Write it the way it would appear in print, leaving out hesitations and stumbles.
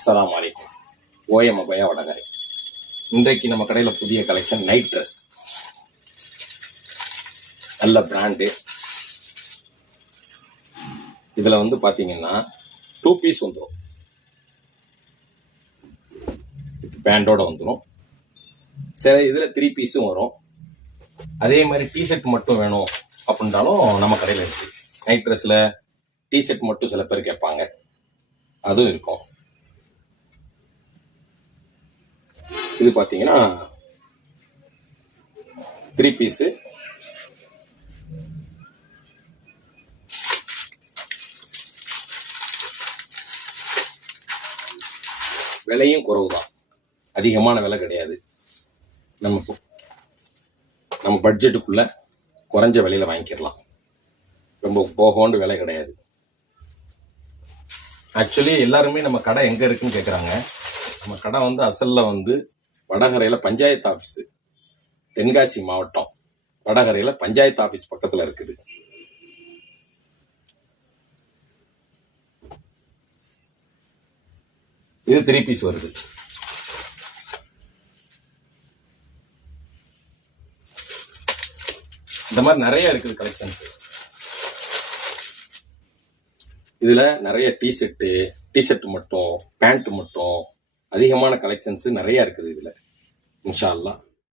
அஸ்ஸலாமு அலைக்கும். ஓஎம் அபயா வடகரை. இன்றைக்கு நம்ம கடையில் புதிய கலெக்ஷன் நைட் ட்ரெஸ், நல்ல பிராண்டு. இதில் வந்து பார்த்தீங்கன்னா 2 பீஸ் வந்துடும், பேண்டோட வந்துடும். சில இதில் 3 பீஸும் வரும். அதே மாதிரி டிஷர்ட் மட்டும் வேணும் அப்படின்றாலும் நம்ம கடையில் இருக்கு. நைட் ட்ரெஸ்ஸில் டிஷர்ட் மட்டும் சில பேர் கேட்பாங்க, அதுவும் இருக்கும். இது பார்த்தீங்கன்னா 3 பீஸு, விலையும் குறைவு தான், அதிகமான விலை கிடையாது. நம்ம பட்ஜெட்டுக்குள்ள குறைஞ்ச விலையில வாங்கிக்கலாம், ரொம்ப போகோண்டு விலை கிடையாது. ஆக்சுவலி எல்லாருமே நம்ம கடை எங்க இருக்குன்னு கேட்குறாங்க. நம்ம கடை வந்து அசல்ல வந்து வடகரையில் பஞ்சாயத்து ஆஃபீஸு, தென்காசி மாவட்டம் வடகரையில் பஞ்சாயத்து ஆஃபீஸ் பக்கத்தில் இருக்குது. இது 3 பீஸ் வருது. இந்த மாதிரி நிறைய இருக்குது கலெக்ஷன்ஸ். இதுல நிறைய டிஷர்ட் மட்டும், பேண்ட் மட்டும், அதிகமான கலெக்ஷன்ஸ் நிறைய இருக்குது இதுல. இன்ஷா அல்லாஹ்